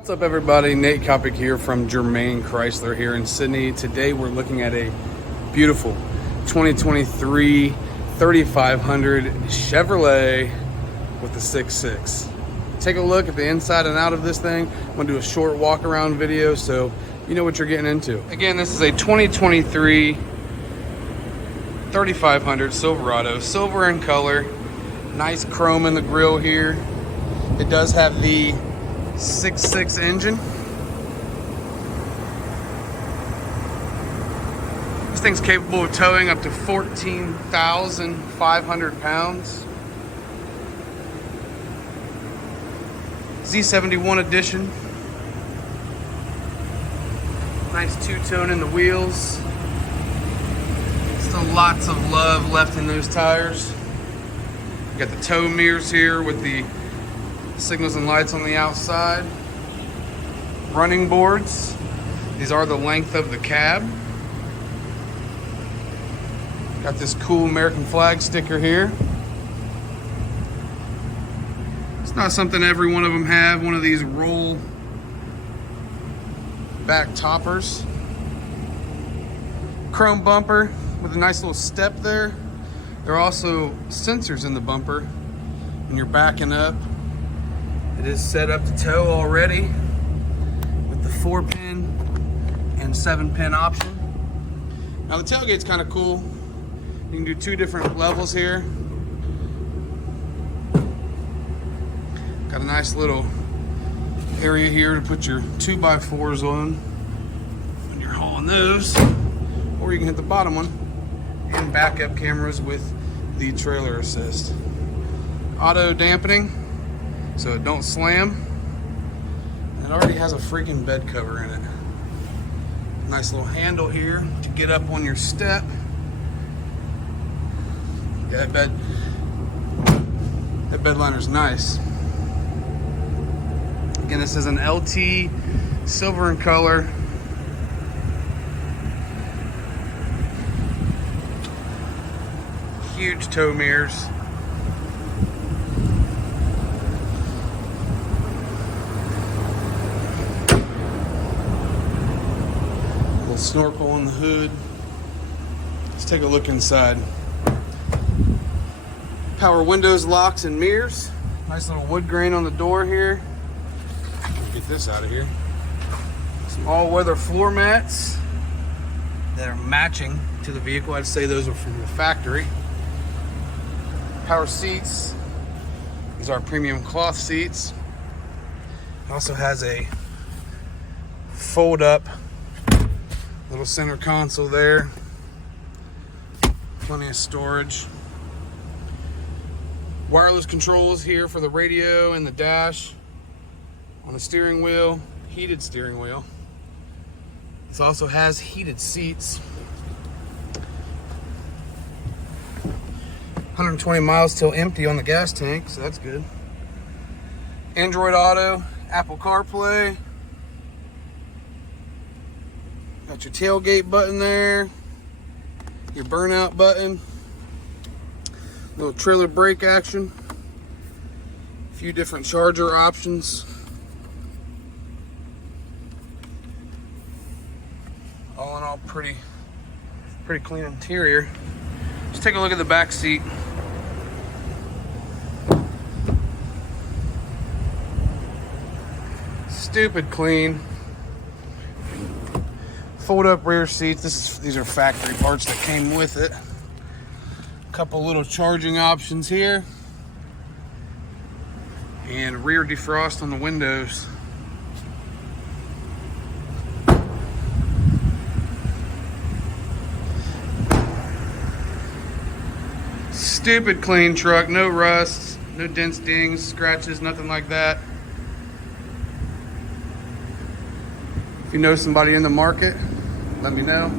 What's up everybody, Nate Kopic here from Germain Chrysler here in Sydney. Today we're looking at a beautiful 2023 3500 Chevrolet with the 6.6. Take a look at the inside and out of this thing. I'm gonna do a short walk around video so you know what you're getting into. Again, this is a 2023 3500 Silverado, silver in color, nice chrome in the grille here. It does have the 6.6 engine. This thing's capable of towing up to 14,500 pounds. Z71 edition. Nice two-tone in the wheels. Still lots of love left in those tires. Got the tow mirrors here with the signals and lights on the outside. Running boards. These are the length of the cab. Got this cool American flag sticker here. It's not something every one of them have, one of these roll back toppers. Chrome bumper with a nice little step there. There are also sensors in the bumper when you're backing up. It is set up to tow already with the 4-pin and 7-pin option. Now the tailgate's kind of cool. You can do two different levels here. Got a nice little area here to put your 2x4s on when you're hauling those. Or you can hit the bottom one, and backup cameras with the trailer assist. Auto dampening, so it don't slam. And it already has a freaking bed cover in it. Nice little handle here to get up on your step. Yeah, that bed liner's nice. Again, this is an LT, silver in color. Huge tow mirrors. Little snorkel on the hood. Let's take a look inside. Power windows, locks, and mirrors. Nice little wood grain on the door here. Get this out of here. Some all-weather floor mats that are matching to the vehicle. I'd say those are from the factory. Power seats. These are premium cloth seats. It also has a fold-up little center console there. Plenty of storage. Wireless controls here for the radio and the dash. On the steering wheel, heated steering wheel. This also has heated seats. 120 miles till empty on the gas tank, so that's good. Android Auto, Apple CarPlay. Got your tailgate button there. Your burnout button. Little trailer brake action. A few different charger options. All in all, pretty clean interior. Let's take a look at the back seat. Stupid clean. Fold up rear seats. These are factory parts that came with it. Couple little charging options here. And rear defrost on the windows. Stupid clean truck, no rust, no dents, dings, scratches, nothing like that. If you know somebody in the market, let me know.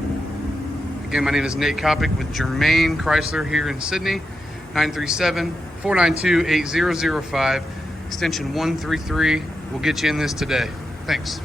Again, my name is Nate Kopic with Germain Chrysler here in Sydney. 937-492-8005, extension 133. We'll get you in this today. Thanks.